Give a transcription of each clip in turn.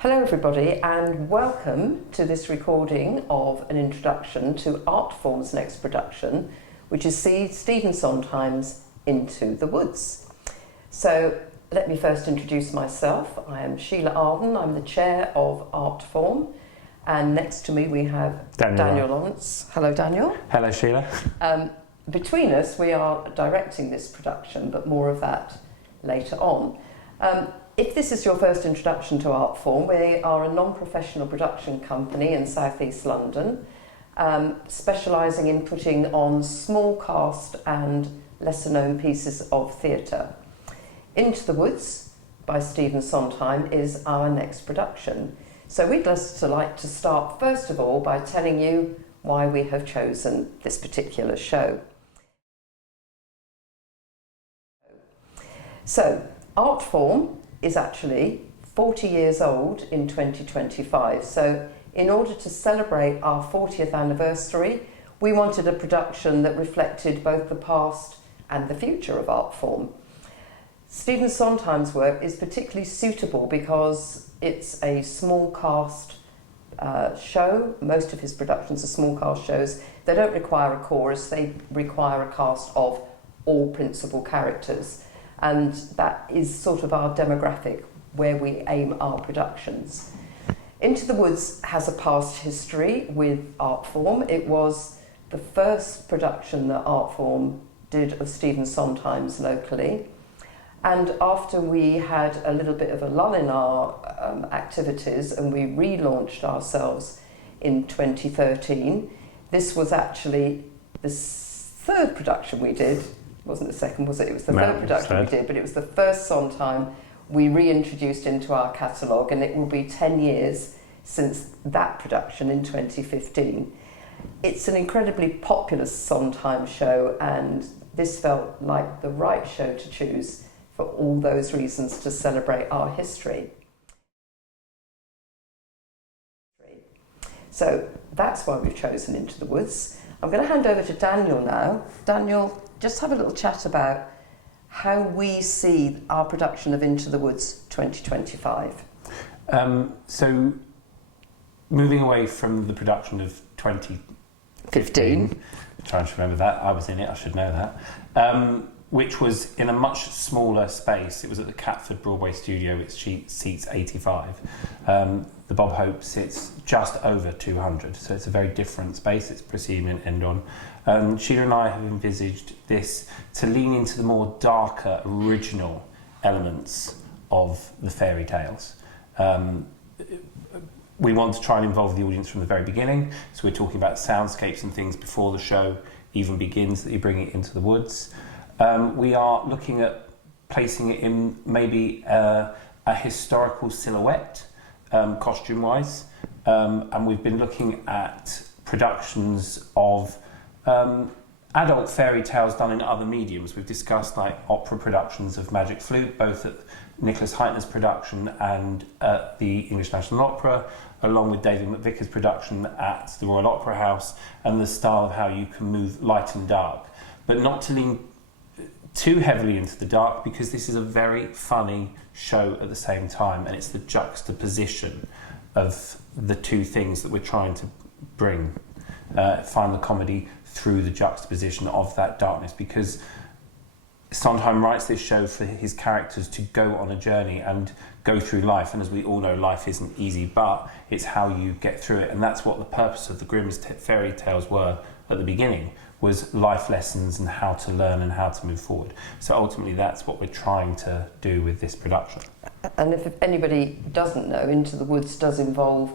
Hello everybody and welcome to this recording of an introduction to Artform's next production, which is Stephen Sondheim's Into the Woods. So let me first introduce myself. I am Sheila Arden, I'm the chair of Artform, and next to me we have Daniel Lawrence. Hello Daniel. Hello Sheila. Between us we are directing this production, but more of that later on. If this is your first introduction to Artform, we are a non-professional production company in South East London, specialising in putting on small cast and lesser known pieces of theatre. Into the Woods by Stephen Sondheim is our next production. So we'd just like to start first of all by telling you why we have chosen this particular show. So Artform is actually 40 years old in 2025. So in order to celebrate our 40th anniversary, we wanted a production that reflected both the past and the future of Artform. Stephen Sondheim's work is particularly suitable because it's a small cast show. Most of his productions are small cast shows. They don't require a chorus, they require a cast of all principal characters. And that is sort of our demographic where we aim our productions. Into the Woods has a past history with Artform. It was the first production that Artform did of Stephen Sondheim's locally. And after we had a little bit of a lull in our activities and we relaunched ourselves in 2013, this was actually the third production we did. Wasn't the second, was it? It was the third production we did, but it was the first Sondheim we reintroduced into our catalogue, and it will be 10 years since that production in 2015. It's an incredibly popular Sondheim show, and this felt like the right show to choose for all those reasons to celebrate our history. So that's why we've chosen Into the Woods. I'm going to hand over to Daniel now. Daniel, just have a little chat about how we see our production of Into the Woods 2025. So, moving away from the production of 2015, trying to remember that, I was in it, I should know that, which was in a much smaller space. It was at the Catford Broadway studio, which seats 85. The Bob Hope sits just over 200, so it's a very different space. It's proscenium end on. Sheila and I have envisaged this to lean into the more darker, original elements of the fairy tales. We want to try and involve the audience from the very beginning, so we're talking about soundscapes and things before the show even begins, that you bring it into the woods. We are looking at placing it in maybe a historical silhouette, costume-wise, and we've been looking at productions of adult fairy tales done in other mediums. We've discussed like opera productions of Magic Flute, both at Nicholas Hytner's production and at the English National Opera, along with David McVicker's production at the Royal Opera House, and the style of how you can move light and dark, but not to lean too heavily into the dark, because this is a very funny show at the same time, and it's the juxtaposition of the two things that we're trying to bring, find the comedy through the juxtaposition of that darkness, because Sondheim writes this show for his characters to go on a journey and go through life, and as we all know, life isn't easy, but it's how you get through it, and that's what the purpose of the Grimm's fairy tales were at the beginning, was life lessons and how to learn and how to move forward. So ultimately that's what we're trying to do with this production. And if anybody doesn't know, Into the Woods does involve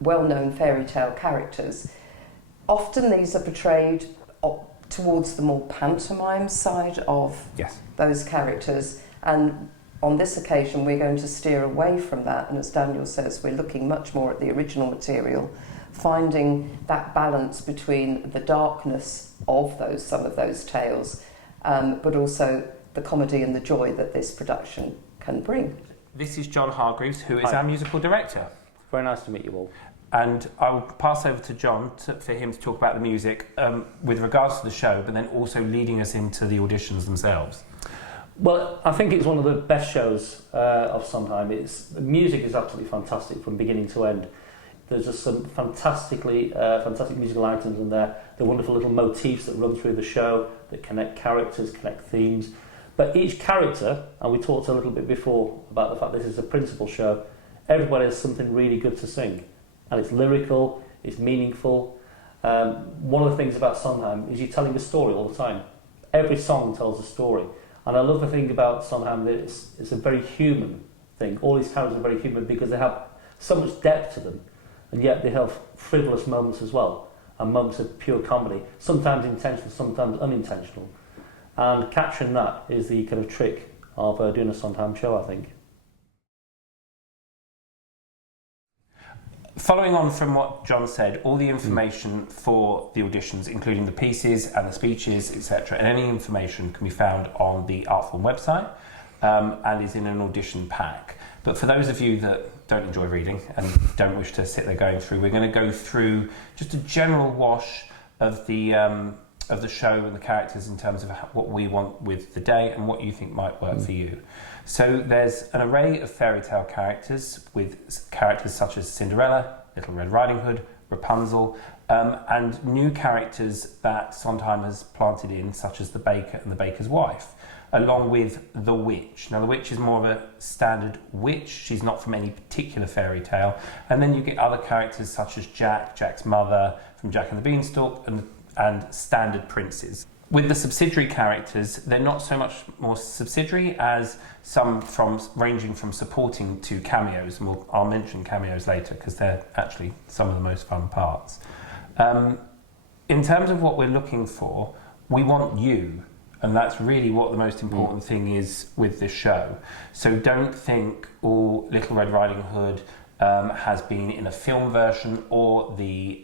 well-known fairy tale characters. Often these are portrayed towards the more pantomime side of those characters, and on this occasion we're going to steer away from that, and as Daniel says, we're looking much more at the original material, finding that balance between the darkness of some of those tales, but also the comedy and the joy that this production can bring. This is John Hargreaves, who is our musical director. Very nice to meet you all. And I will pass over to John for him to talk about the music with regards to the show, but then also leading us into the auditions themselves. Well, I think it's one of the best shows of Sondheim. The music is absolutely fantastic from beginning to end. There's just some fantastic musical items in there. The wonderful little motifs that run through the show that connect characters, connect themes. But each character, and we talked a little bit before about the fact this is a principal show, everybody has something really good to sing. And it's lyrical, it's meaningful. One of the things about Sondheim is you're telling a story all the time. Every song tells a story. And I love the thing about Sondheim that it's a very human thing. All these characters are very human because they have so much depth to them, and yet they have frivolous moments as well, and moments of pure comedy, sometimes intentional, sometimes unintentional. And capturing that is the kind of trick of doing a Sondheim show, I think. Following on from what John said, all the information for the auditions, including the pieces and the speeches, etc., and any information can be found on the Artform website and is in an audition pack. But for those of you that don't enjoy reading and don't wish to sit there going through, we're going to go through just a general wash of the show and the characters in terms of what we want with the day and what you think might work for you. So there's an array of fairy tale characters with characters such as Cinderella, Little Red Riding Hood, Rapunzel, and new characters that Sondheim has planted in, such as the baker and the baker's wife, along with the witch. Now the witch is more of a standard witch, she's not from any particular fairy tale, and then you get other characters such as Jack's mother from Jack and the Beanstalk, and standard princes. With the subsidiary characters, they're not so much more subsidiary as some ranging from supporting to cameos, and I'll mention cameos later because they're actually some of the most fun parts. In terms of what we're looking for, we want you, and that's really what the most important thing is with this show. So don't think, Little Red Riding Hood has been in a film version or the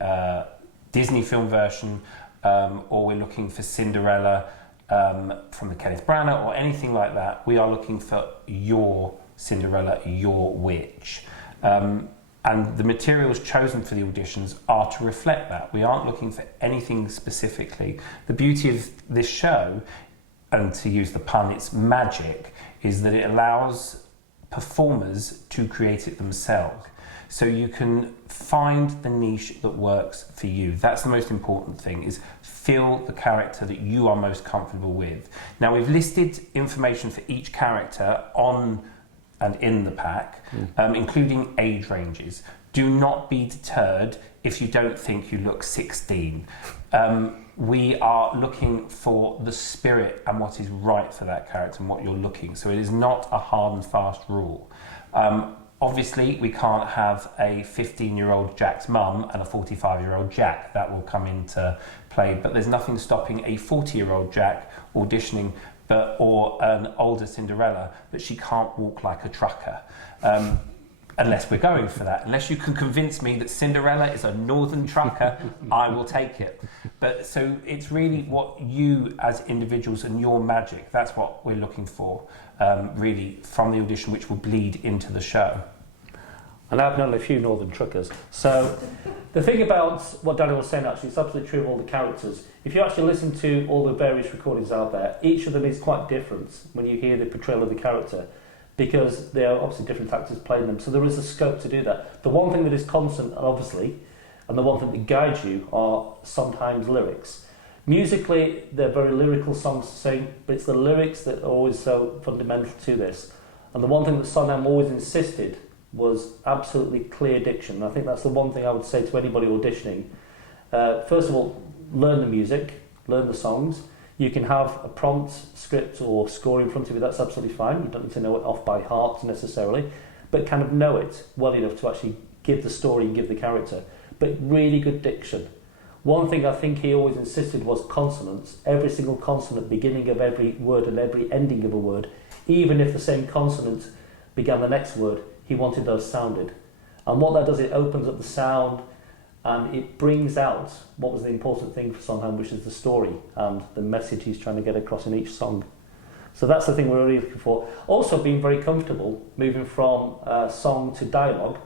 Disney film version, or we're looking for Cinderella from the Kenneth Branagh or anything like that. We are looking for your Cinderella, your witch. And the materials chosen for the auditions are to reflect that. We aren't looking for anything specifically. The beauty of this show, and to use the pun, it's magic, is that it allows performers to create it themselves. So you can find the niche that works for you. That's the most important thing, is feel the character that you are most comfortable with. Now we've listed information for each character on and in the pack, including age ranges. Do not be deterred if you don't think you look 16. We are looking for the spirit and what is right for that character and what you're looking. So it is not a hard and fast rule. Obviously, we can't have a 15-year-old Jack's mum and a 45-year-old Jack. That will come into play. But there's nothing stopping a 40-year-old Jack auditioning, or an older Cinderella, but she can't walk like a trucker. Unless we're going for that. Unless you can convince me that Cinderella is a northern trucker, I will take it. But so it's really what you as individuals and your magic, that's what we're looking for, really, from the audition, which will bleed into the show. And I've known a few northern truckers. So the thing about what Daniel was saying, actually, it's absolutely true of all the characters. If you actually listen to all the various recordings out there, each of them is quite different when you hear the portrayal of the character, because there are obviously different actors playing them. So there is a scope to do that. The one thing that is constant, obviously, and the one thing that guides you are sometimes lyrics. Musically, they're very lyrical songs to sing, but it's the lyrics that are always so fundamental to this. And the one thing that Sondheim always insisted was absolutely clear diction. And I think that's the one thing I would say to anybody auditioning. First of all, learn the music, learn the songs. You can have a prompt, script or score in front of you, that's absolutely fine. You don't need to know it off by heart necessarily, but kind of know it well enough to actually give the story and give the character. But really good diction. One thing I think he always insisted was consonants. Every single consonant, beginning of every word and every ending of a word, even if the same consonant began the next word, he wanted those sounded. And what that does, it opens up the sound and it brings out what was the important thing for Sondheim, which is the story and the message he's trying to get across in each song. So that's the thing we're really looking for. Also being very comfortable moving from song to dialogue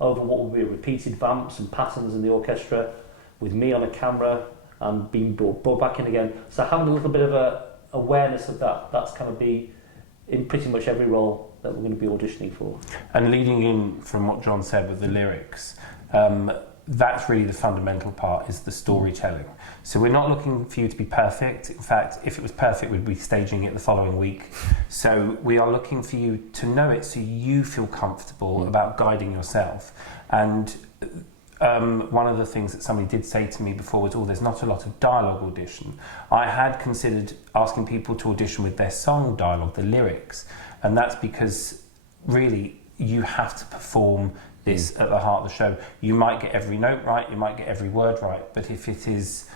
over what will be repeated vamps and patterns in the orchestra, with me on a camera and being brought back in again. So having a little bit of a awareness of that, that's kind of be in pretty much every role that we're going to be auditioning for. And leading in from what John said with the lyrics, that's really the fundamental part, is the storytelling. So we're not looking for you to be perfect. In fact, if it was perfect, we'd be staging it the following week. So we are looking for you to know it so you feel comfortable about guiding yourself. And one of the things that somebody did say to me before was, there's not a lot of dialogue audition. I had considered asking people to audition with their song dialogue, the lyrics, and that's because really you have to perform this at the heart of the show. You might get every note right, you might get every word right, but if it is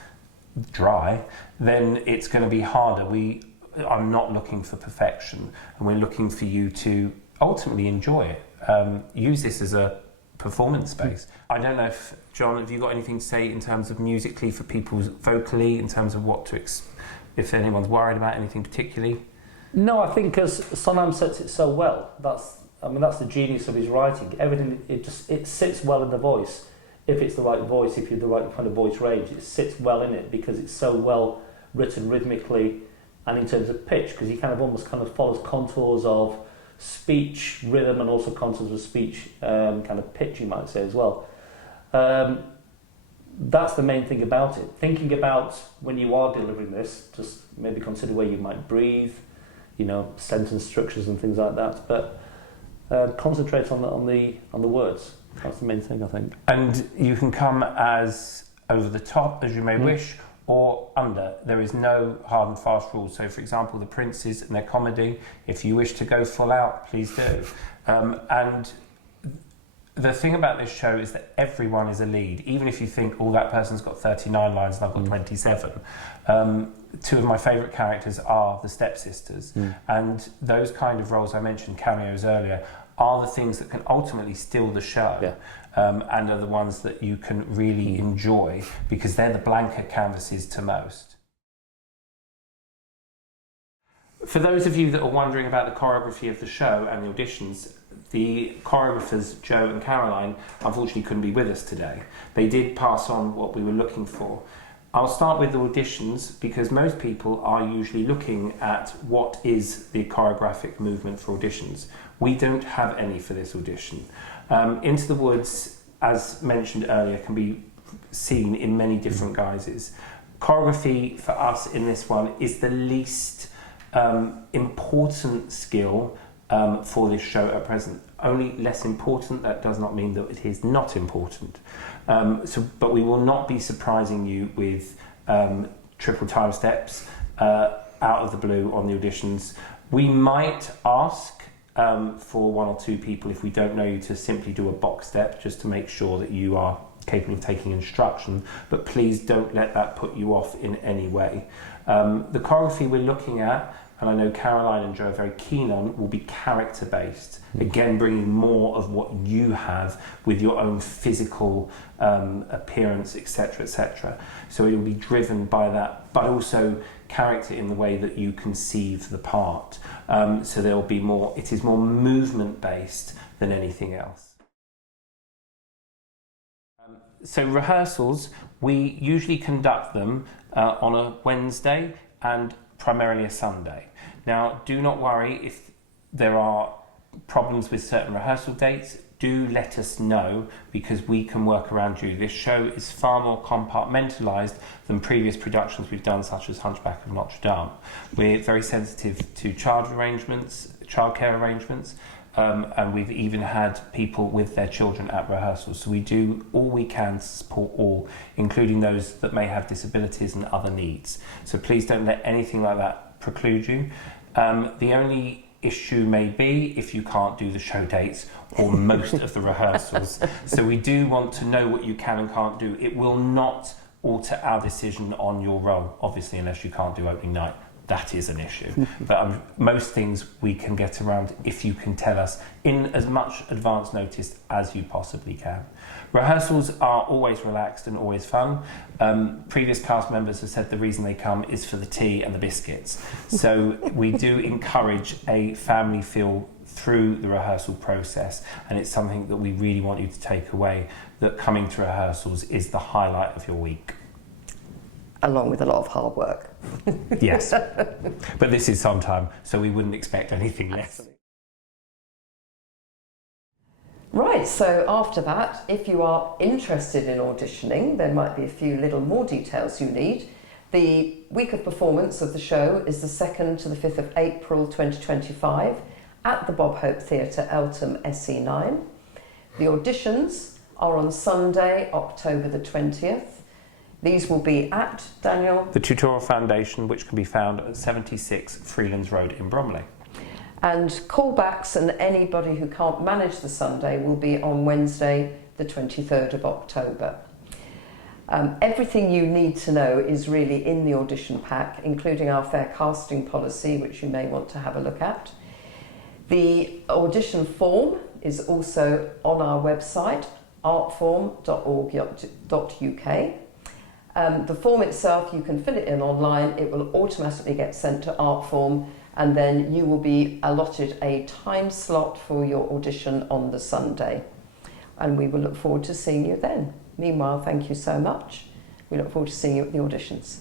dry, then it's going to be harder. We are not looking for perfection, and we're looking for you to ultimately enjoy it. Use this as a performance space. I don't know if, John, have you got anything to say in terms of musically for people vocally, in terms of what to if anyone's worried about anything particularly? No, I think because Sonam sets it so well. That's the genius of his writing. Everything, it sits well in the voice. If it's the right voice, if you're the right kind of voice range, it sits well in it because it's so well written rhythmically and in terms of pitch, because he almost follows contours of speech rhythm and also contours of speech kind of pitch, you might say, as well. That's the main thing about it. Thinking about when you are delivering this, just maybe consider where you might breathe, sentence structures and things like that. But concentrate on the words. That's the main thing, I think. And you can come as over the top as you may wish, or under. There is no hard and fast rules. So, for example, the Princes and their comedy, if you wish to go full out, please do. And the thing about this show is that everyone is a lead. Even if you think, that person's got 39 lines and I've got 27. Two of my favourite characters are the stepsisters. And those kind of roles I mentioned, cameos earlier, are the things that can ultimately steal the show. And are the ones that you can really enjoy because they're the blanker canvases to most. For those of you that are wondering about the choreography of the show and the auditions, the choreographers Joe and Caroline unfortunately couldn't be with us today. They did pass on what we were looking for. I'll start with the auditions because most people are usually looking at what is the choreographic movement for auditions. We don't have any for this audition. Into the Woods, as mentioned earlier, can be seen in many different guises. Choreography for us in this one is the least important skill for this show at present. Only less important, that does not mean that it is not important. But we will not be surprising you with triple time steps out of the blue on the auditions. We might ask for one or two people, if we don't know you, to simply do a box step just to make sure that you are capable of taking instruction, but please don't let that put you off in any way. The choreography we're looking at, and I know Caroline and Joe are very keen on, will be character based. Again, bringing more of what you have with your own physical appearance, etc., etc. So it will be driven by that, but also character in the way that you conceive the part. So there will be more, it is more movement based than anything else. So rehearsals, we usually conduct them on a Wednesday and primarily a Sunday. Now, do not worry if there are problems with certain rehearsal dates. Do let us know because we can work around you. This show is far more compartmentalised than previous productions we've done, such as Hunchback of Notre Dame. We're very sensitive to childcare arrangements, and we've even had people with their children at rehearsals. So we do all we can to support all, including those that may have disabilities and other needs. So please don't let anything like that preclude you. The only issue may be if you can't do the show dates or most of the rehearsals. So we do want to know what you can and can't do. It will not alter our decision on your role, obviously, unless you can't do opening night. That is an issue. But most things we can get around if you can tell us in as much advance notice as you possibly can. Rehearsals are always relaxed and always fun. Previous cast members have said the reason they come is for the tea and the biscuits. So we do encourage a family feel through the rehearsal process, and it's something that we really want you to take away, that coming to rehearsals is the highlight of your week. along with a lot of hard work. Yes, but this is sometime, so we wouldn't expect anything less. Right, so after that, if you are interested in auditioning, there might be a few little more details you need. The week of performance of the show is the 2nd to the 5th of April 2025 at the Bob Hope Theatre, Eltham, SE9. The auditions are on Sunday, October the 20th. These will be at, Daniel? The Tutorial Foundation, which can be found at 76 Freelands Road in Bromley. And callbacks and anybody who can't manage the Sunday will be on Wednesday, the 23rd of October. Everything you need to know is really in the audition pack, including our fair casting policy, which you may want to have a look at. The audition form is also on our website, artform.org.uk. The form itself, you can fill it in online, it will automatically get sent to Artform, and then you will be allotted a time slot for your audition on the Sunday. And we will look forward to seeing you then. Meanwhile, thank you so much. We look forward to seeing you at the auditions.